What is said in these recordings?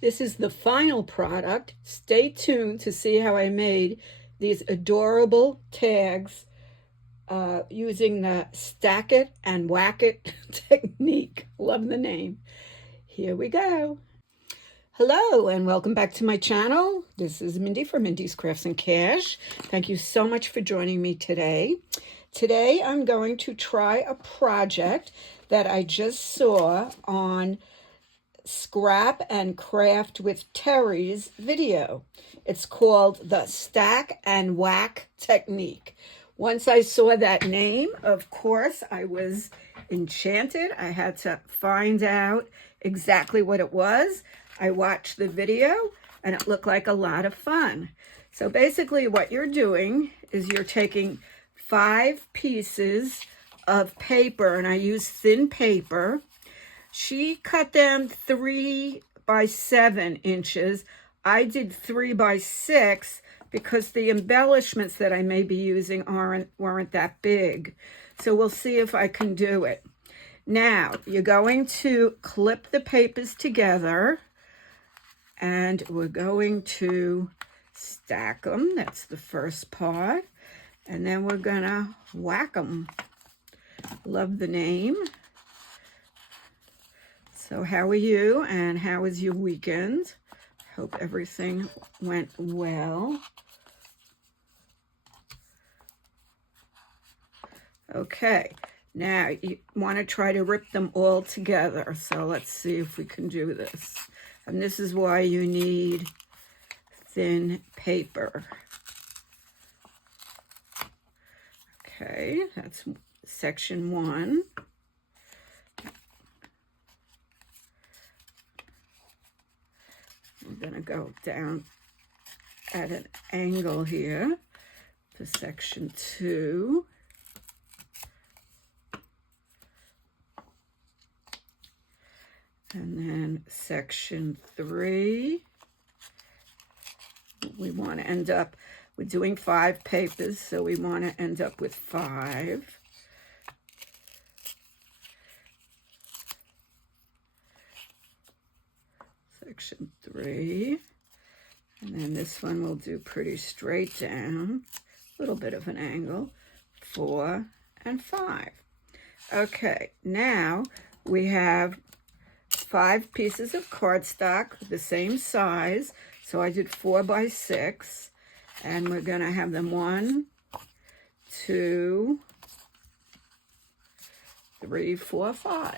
This is the final product. Stay tuned to see how I made these adorable tags using the stack it and whack it technique. Love the name. Here we go. Hello and welcome back to my channel. This is Mindy from Mindy's Crafts and Cash. Thank you so much for joining me today. Today I'm going to try a project that I just saw on Scrap and Craft with Terri's video. It's called the Stack and Whack Technique. Once I saw that name, of course, I was enchanted. I had to find out exactly what it was. I watched the video and it looked like a lot of fun. So basically what you're doing is you're taking 5 pieces of paper, and I use thin paper. She cut them 3 by 7 inches. I did 3 by 6 because the embellishments that I may be using weren't that big. So we'll see if I can do it. Now, you're going to clip the papers together and we're going to stack them. That's the first part. And then we're gonna whack them. Love the name. So how are you and how was your weekend? Hope everything went well. Okay, now you want to try to rip them all together. So let's see if we can do this. And this is why you need thin paper. Okay, that's section 1. I'm going to go down at an angle here to section 2. And then section 3. We want to end up, we're doing 5 papers, so we want to end up with 5. Section 3, and then this one we'll do pretty straight down, a little bit of an angle, 4 and 5. Okay, now we have 5 pieces of cardstock, the same size, so I did 4 by 6, and we're going to have them 1, 2, 3, 4, 5.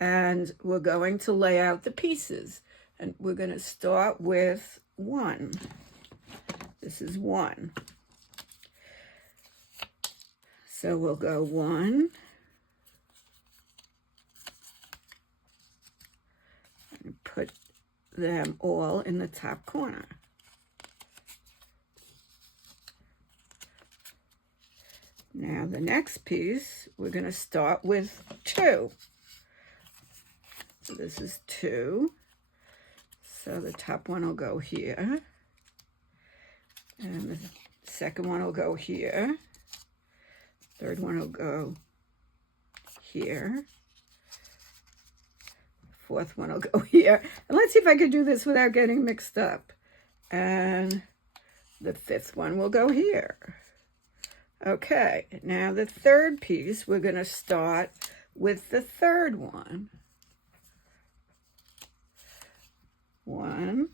And we're going to lay out the pieces. And we're going to start with 1. This is 1. So we'll go 1. And put them all in the top corner. Now the next piece, we're going to start with 2. This is 2, so the top one will go here, and the second one will go here, third one will go here, fourth one will go here, and let's see if I can do this without getting mixed up, and the 5th one will go here. Okay, now the third piece, we're going to start with the 3rd one. 1,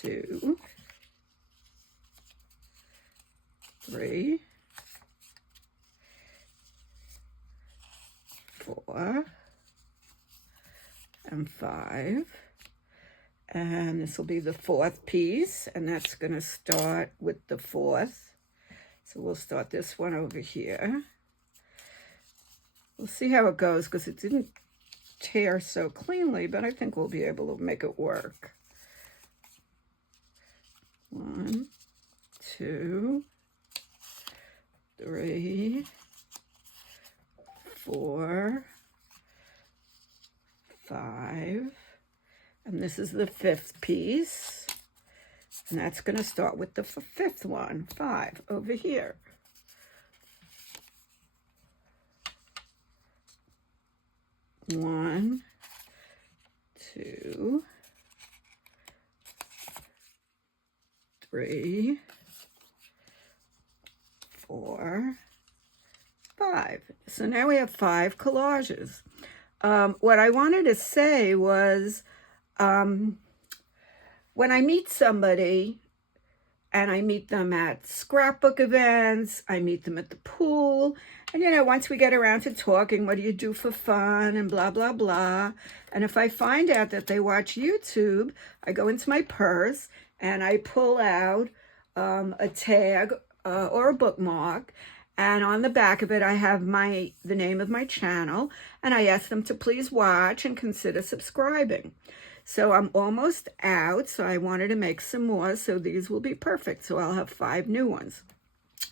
2, 3, 4, and 5. And this will be the 4th piece, and that's going to start with the 4th. So we'll start this one over here. We'll see how it goes because it didn't tear so cleanly, but I think we'll be able to make it work. 1, 2, 3, 4, 5, and this is the 5th piece, and that's going to start with the 5th one, 5, over here. 1, 2, 3, 4, 5. So now we have 5 collages. What I wanted to say was, when I meet somebody, and I meet them at scrapbook events, I meet them at the pool, and once we get around to talking, what do you do for fun, and blah, blah, blah. And if I find out that they watch YouTube, I go into my purse, and I pull out a tag or a bookmark, and on the back of it, I have the name of my channel, and I ask them to please watch and consider subscribing. So I'm almost out, so I wanted to make some more, so these will be perfect. So I'll have 5 new ones.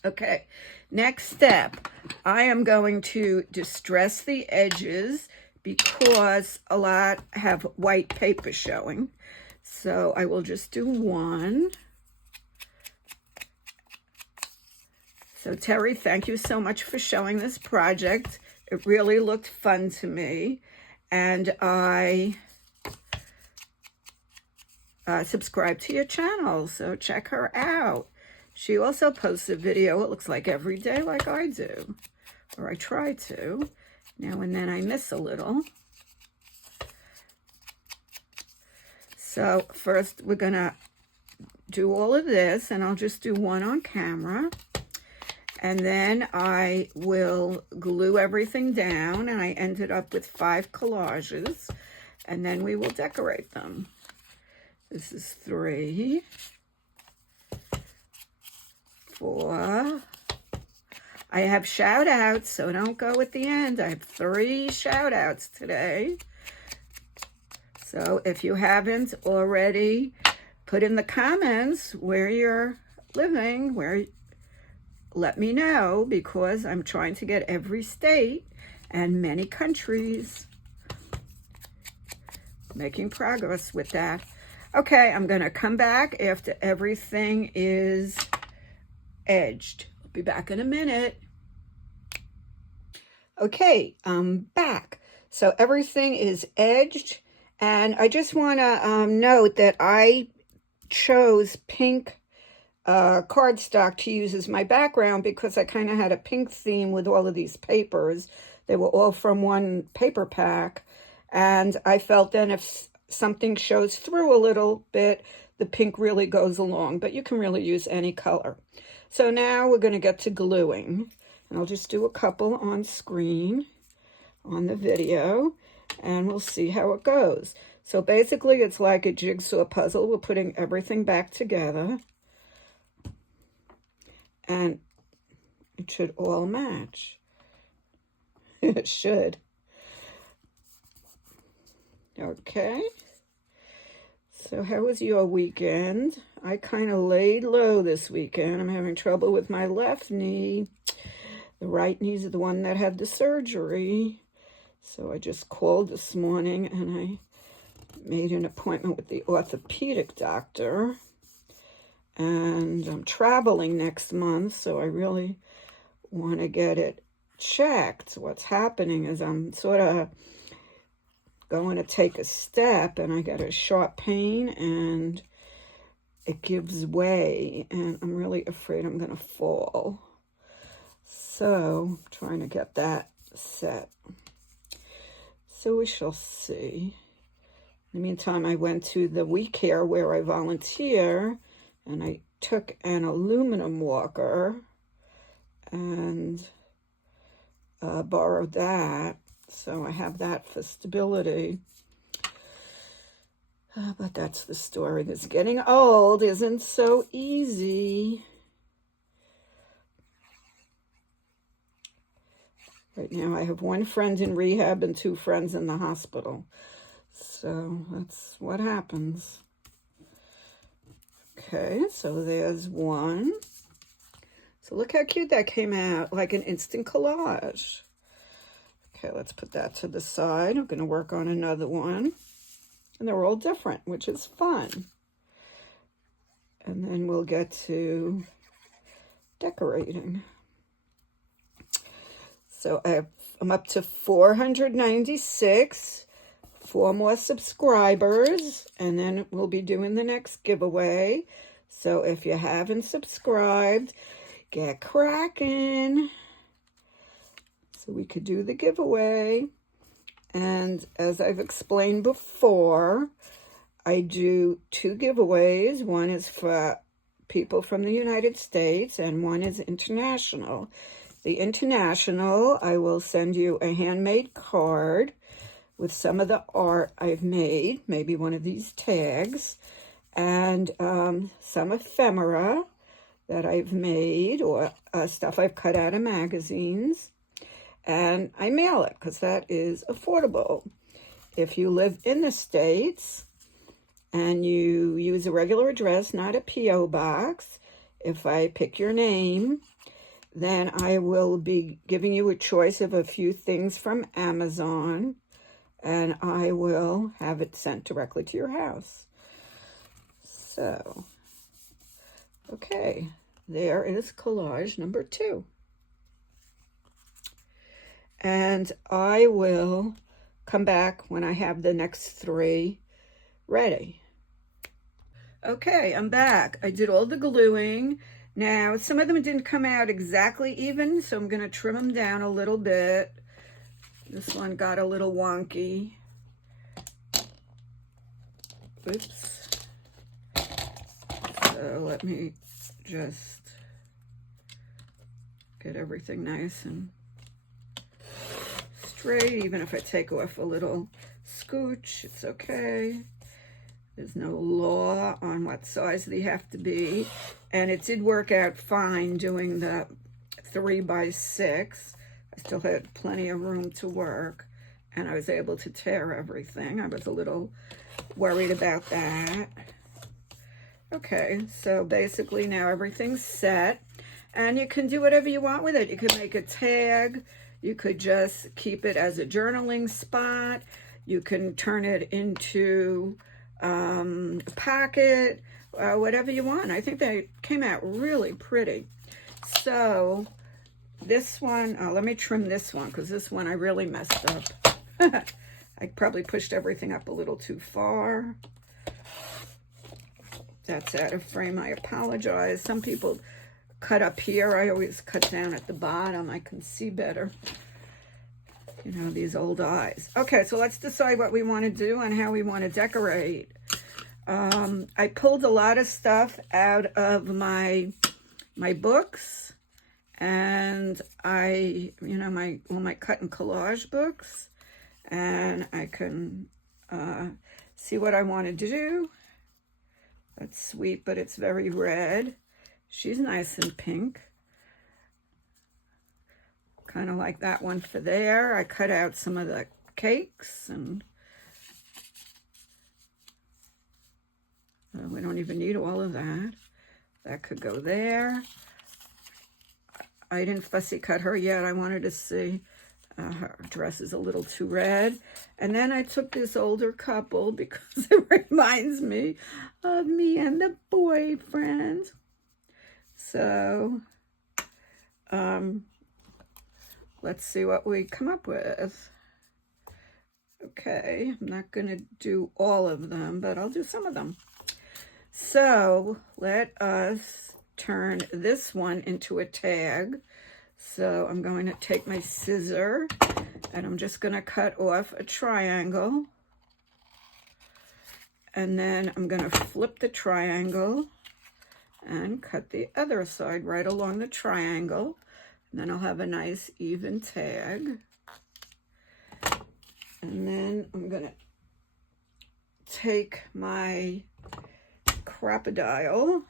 Okay, next step, I am going to distress the edges because a lot have white paper showing. So I will just do 1. So Terry, thank you so much for showing this project. It really looked fun to me, and I subscribe to your channel, so check her out. She also posts a video, it looks like every day, like I do, or I try to. Now and then I miss a little. So first we're gonna do all of this, and I'll just do 1 on camera, and then I will glue everything down, and I ended up with 5 collages, and then we will decorate them. This is 3, 4. I have shout outs, so don't go at the end. I have 3 shout outs today. So if you haven't already, put in the comments where you're living, let me know, because I'm trying to get every state and many countries. Making progress with that. Okay, I'm going to come back after everything is edged. I'll be back in a minute. Okay, I'm back. So everything is edged, and I just want to note that I chose pink cardstock to use as my background because I kind of had a pink theme with all of these papers. They were all from one paper pack, and I felt then if something shows through a little bit, the pink really goes along, but you can really use any color. So now we're going to get to gluing, and I'll just do a couple on screen on the video, and we'll see how it goes. So basically it's like a jigsaw puzzle. We're putting everything back together, and it should all match. It should. Okay. So how was your weekend? I kind of laid low this weekend. I'm having trouble with my left knee. The right knee is the one that had the surgery. So I just called this morning and I made an appointment with the orthopedic doctor. And I'm traveling next month, so I really want to get it checked. What's happening is I'm sort of going to take a step and I get a sharp pain and it gives way, and I'm really afraid I'm going to fall. So I'm trying to get that set. So we shall see. In the meantime, I went to the We Care where I volunteer, and I took an aluminum walker and borrowed that. So I have that for stability. But that's the story. This getting old isn't so easy. Right now I have 1 friend in rehab and 2 friends in the hospital. So that's what happens. Okay, so there's 1. So look how cute that came out, like an instant collage. Okay, let's put that to the side. I'm going to work on another one. And they're all different, which is fun. And then we'll get to decorating. So I have I'm up to 496. 4 more subscribers, and then we'll be doing the next giveaway. So if you haven't subscribed, get cracking so we could do the giveaway. And as I've explained before, I do 2 giveaways. One is for people from the United States and one is international. The international, I will send you a handmade card with some of the art I've made, maybe one of these tags, and some ephemera that I've made, or stuff I've cut out of magazines, and I mail it because that is affordable. If you live in the States and you use a regular address, not a P.O. box, if I pick your name, then I will be giving you a choice of a few things from Amazon, and I will have it sent directly to your house. So, okay, there is collage number 2. And I will come back when I have the next 3 ready. Okay, I'm back. I did all the gluing. Now, some of them didn't come out exactly even, so I'm going to trim them down a little bit. This one got a little wonky. Oops. So let me just get everything nice and straight. Even if I take off a little scooch, it's okay. There's no law on what size they have to be. And it did work out fine doing the 3x6. I still had plenty of room to work, and I was able to tear everything. I was a little worried about that. Okay, so basically now everything's set, and you can do whatever you want with it. You can make a tag. You could just keep it as a journaling spot. You can turn it into a pocket, whatever you want. I think they came out really pretty. So this one, let me trim this one because this one I really messed up. I probably pushed everything up a little too far. That's out of frame. I apologize. Some people cut up here. I always cut down at the bottom. I can see better. You know, these old eyes. Okay, so let's decide what we want to do and how we want to decorate. I pulled a lot of stuff out of my books, and all my cut and collage books, and I can see what I want to do. That's sweet, but it's very red. She's nice and pink. Kind of like that one for there. I cut out some of the cakes, and we don't even need all of that. That could go there. I didn't fussy cut her yet. I wanted to see. Her dress is a little too red. And then I took this older couple because it reminds me of me and the boyfriend. So, let's see what we come up with. Okay, I'm not going to do all of them, but I'll do some of them. So, let us turn this one into a tag. So I'm going to take my scissor and I'm just going to cut off a triangle. And then I'm going to flip the triangle and cut the other side right along the triangle. And then I'll have a nice even tag. And then I'm going to take my crocodile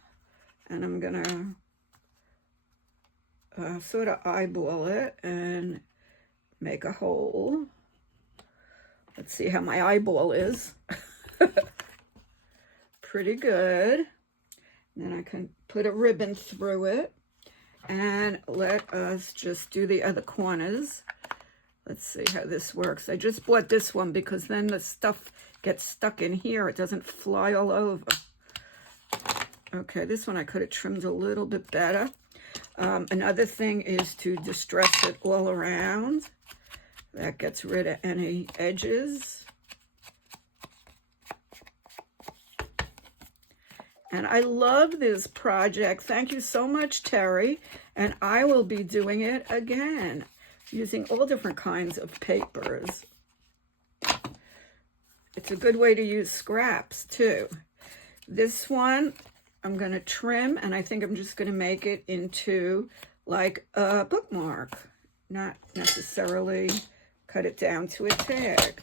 and I'm going to sort of eyeball it and make a hole. Let's see how my eyeball is. Pretty good. Then I can put a ribbon through it. And let us just do the other corners. Let's see how this works. I just bought this one because then the stuff gets stuck in here. It doesn't fly all over. Okay, this one I could have trimmed a little bit better. Another thing is to distress it all around. That gets rid of any edges. And I love this project. Thank you so much, Terry. And I will be doing it again, using all different kinds of papers. It's a good way to use scraps, too. This one, I'm going to trim, and I think I'm just going to make it into like a bookmark, not necessarily cut it down to a tag.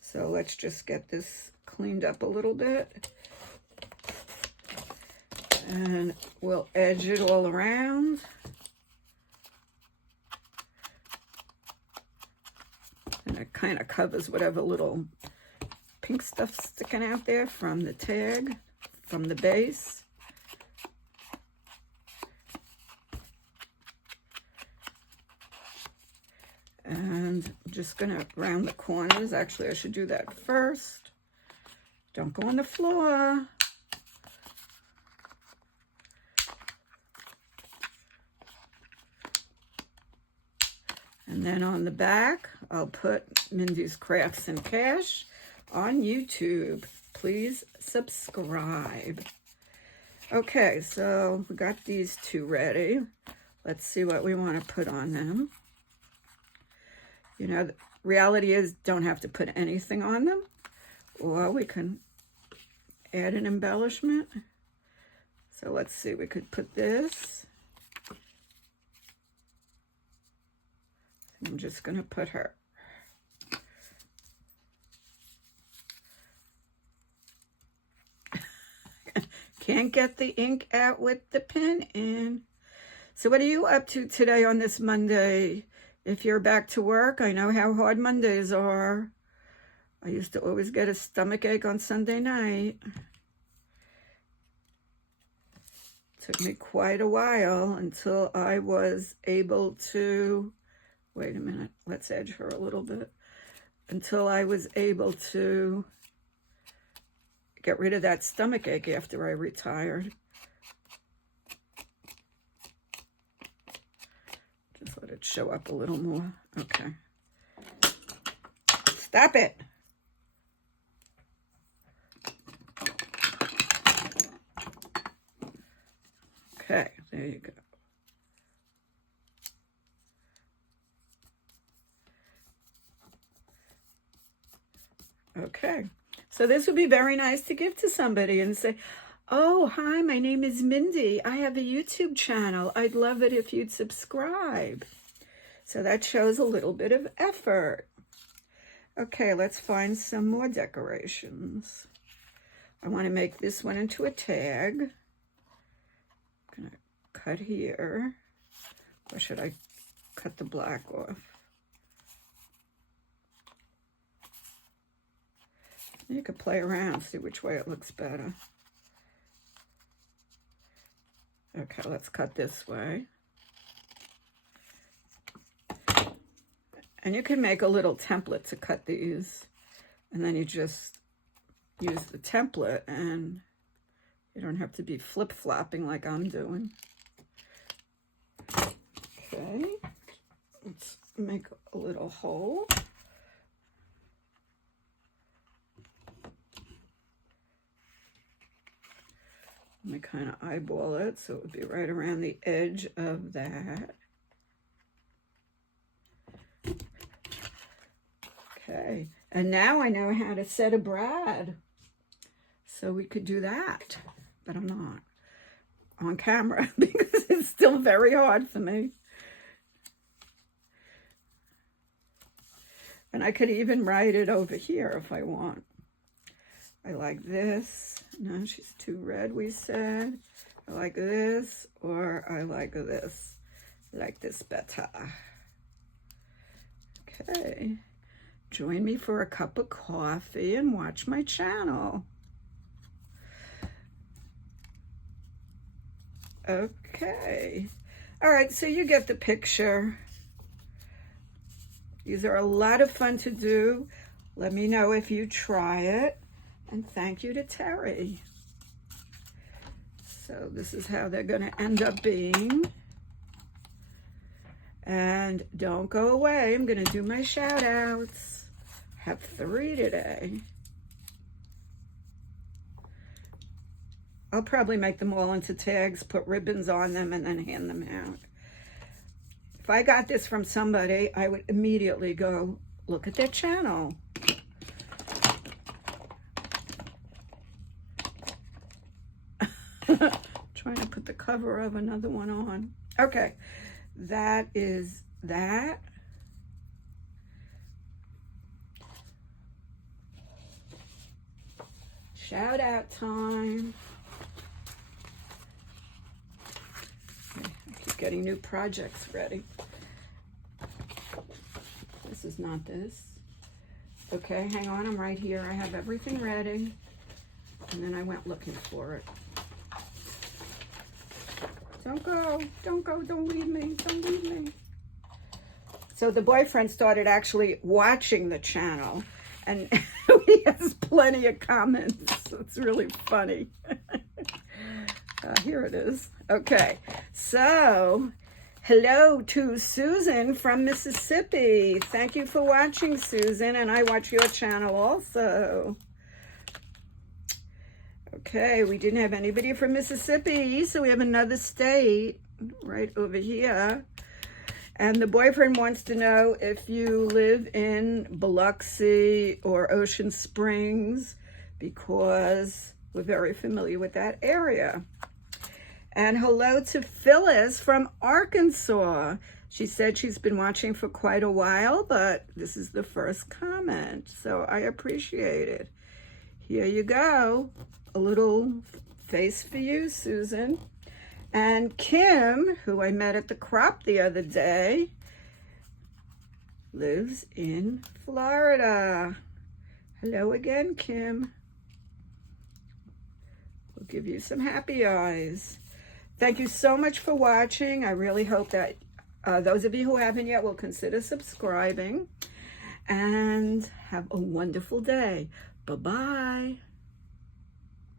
So let's just get this cleaned up a little bit. And we'll edge it all around. And it kind of covers whatever little pink stuff sticking out there from the tag, from the base. And I'm just gonna round the corners. Actually, I should do that first. Don't go on the floor. And then on the back, I'll put Mindy's Crafts and Cash on YouTube. Please subscribe. Okay, so we got these two ready. Let's see what we want to put on them. You know, the reality is don't have to put anything on them, or we can add an embellishment. So let's see, we could put this. I'm just going to put her. Can't get the ink out with the pen in. So what are you up to today on this Monday? If you're back to work, I know how hard Mondays are. I used to always get a stomach ache on Sunday night. Took me quite a while until I was able to, wait a minute, let's edge her a little bit. Until I was able to get rid of that stomach ache after I retired. Just let it show up a little more. Okay. Stop it. Okay, there you go. Okay, so this would be very nice to give to somebody and say, oh, hi, my name is Mindy. I have a YouTube channel. I'd love it if you'd subscribe. So that shows a little bit of effort. Okay, let's find some more decorations. I want to make this one into a tag. I'm going to cut here. Or should I cut the black off? You could play around, see which way it looks better. Okay, let's cut this way. And you can make a little template to cut these. And then you just use the template and you don't have to be flip-flopping like I'm doing. Okay, let's make a little hole. Let me kind of eyeball it so it would be right around the edge of that. Okay, and now I know how to set a brad. So we could do that, but I'm not on camera because it's still very hard for me. And I could even write it over here if I want. I like this. No, she's too red, we said. I like this, or I like this. I like this better. Okay. Join me for a cup of coffee and watch my channel. Okay. All right, so you get the picture. These are a lot of fun to do. Let me know if you try it. And thank you to Terri. So this is how they're going to end up being. And don't go away. I'm going to do my shout outs. I have 3 today. I'll probably make them all into tags, put ribbons on them, and then hand them out. If I got this from somebody, I would immediately go look at their channel. Trying to put the cover of another one on. Okay, that is that. Shout out time. I keep getting new projects ready. This is not this. Okay, hang on, I'm right here. I have everything ready. And then I went looking for it. Don't go, don't go, don't leave me, don't leave me. So the boyfriend started actually watching the channel, and he has plenty of comments. It's really funny. Here it is. Okay, so hello to Susan from Mississippi. Thank you for watching, Susan, and I watch your channel also. Okay, we didn't have anybody from Mississippi, so we have another state right over here. And the boyfriend wants to know if you live in Biloxi or Ocean Springs, because we're very familiar with that area. And hello to Phyllis from Arkansas. She said she's been watching for quite a while, but this is the first comment, so I appreciate it. Here you go. A little face for you, Susan. And Kim, who I met at the crop the other day, lives in Florida. Hello again, Kim. We'll give you some happy eyes. Thank you so much for watching. I really hope that those of you who haven't yet will consider subscribing. And have a wonderful day. Bye-bye.